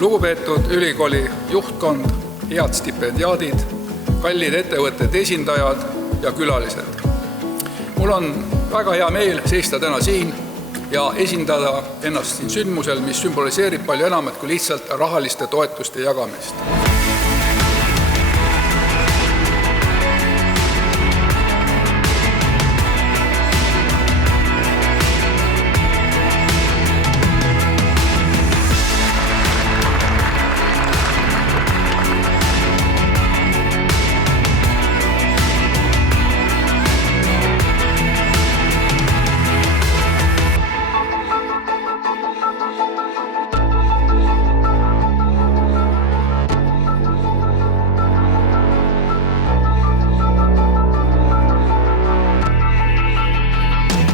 Lugupeetud ülikooli juhtkond, head stipendiaadid, kallid ettevõtete esindajad ja külalised. Mul on väga hea meel seista täna siin ja esindada ennast siin sündmusel, mis sümboliseerib palju enamat kui lihtsalt rahaliste toetuste jagamist.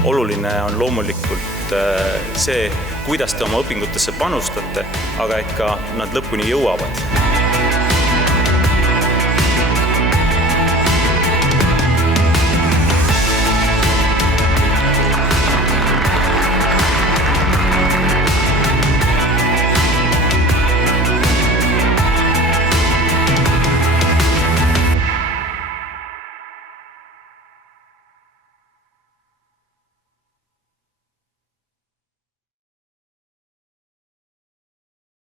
Oluline on loomulikult see, kuidas te oma õpingutesse panustate, aga et ka nad lõpuni jõuavad.